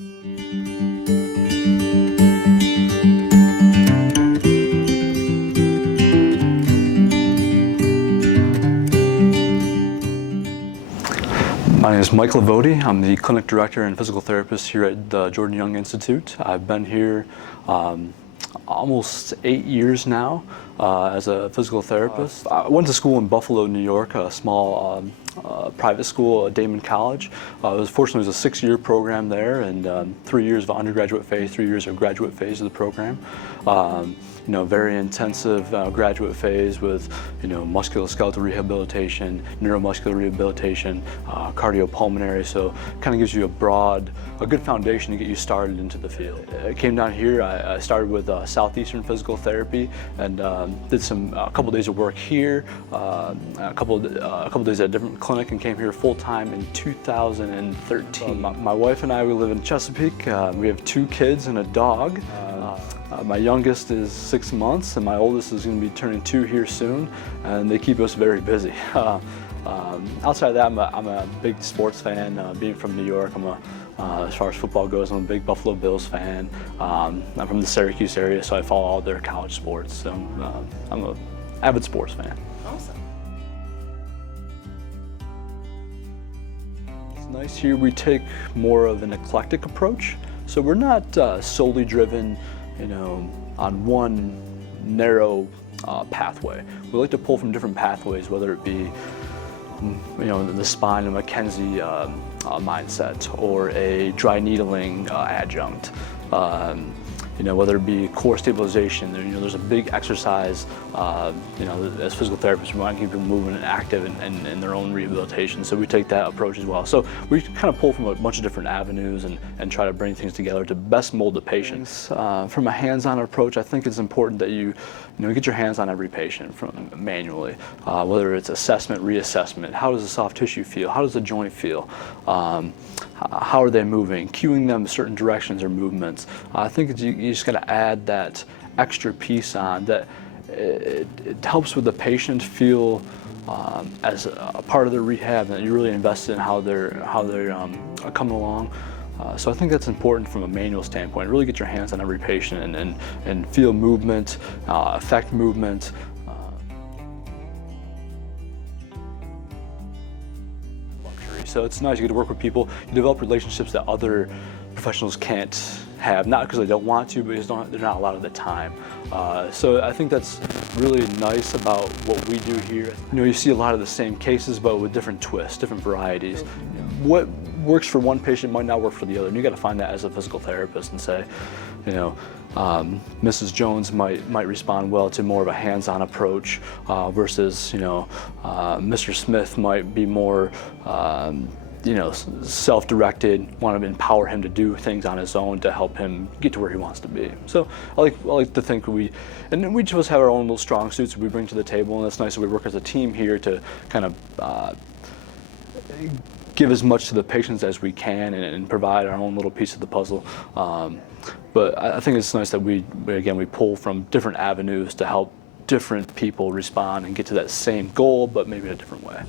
My name is Mike LiVoti. I'm the clinic director and physical therapist here at the Jordan Young Institute. I've been here almost 8 years now as a physical therapist. I went to school in Buffalo, New York, a small private school at Damon College. Fortunately, it was a 6-year program there, and 3 years of undergraduate phase, 3 years of graduate phase of the program. Very intensive graduate phase with, musculoskeletal rehabilitation, neuromuscular rehabilitation, cardiopulmonary. So kind of gives you a good foundation to get you started into the field. I came down here. I started with Southeastern Physical Therapy and did a couple days of work here, a couple days at a different clinic, and came here full time in 2013. My wife and I, we live in Chesapeake. We have 2 kids and a dog. My youngest is 6 months, and my oldest is going to be turning 2 here soon, and they keep us very busy. Outside of that, I'm a big sports fan. Being from New York, as far as football goes, I'm a big Buffalo Bills fan. I'm from the Syracuse area, so I follow all their college sports. So I'm an avid sports fan. Awesome. It's nice here. We take more of an eclectic approach, so we're not solely driven on one narrow pathway. We like to pull from different pathways, whether it be, the spine and McKenzie mindset, or a dry needling adjunct. Whether it be core stabilization, there's a big exercise, as physical therapists, we want to keep people moving and active in their own rehabilitation, so we take that approach as well. So we kind of pull from a bunch of different avenues and try to bring things together to best mold the patients. From a hands-on approach, I think it's important that you get your hands on every patient manually, whether it's assessment, reassessment. How does the soft tissue feel? How does the joint feel? How are they moving? Cueing them certain directions or movements. I think you just got to add that extra piece on that. It helps with the patient feel as a part of their rehab, and that you really invested in how they're coming along. So I think that's important from a manual standpoint. Really get your hands on every patient and feel movement, affect movement. So it's nice, you get to work with people, you develop relationships that other professionals can't have, not because they don't want to, but they're not allowed the time. So I think that's really nice about what we do here. You see a lot of the same cases, but with different twists, different varieties. What works for one patient might not work for the other, and you got to find that as a physical therapist and say, Mrs. Jones might respond well to more of a hands-on approach versus Mr. Smith might be more self-directed, want to empower him to do things on his own to help him get to where he wants to be. So I like to think we each of us have our own little strong suits we bring to the table, and it's nice that we work as a team here to kind of give as much to the patients as we can and provide our own little piece of the puzzle. But I think it's nice that we pull from different avenues to help different people respond and get to that same goal, but maybe in a different way.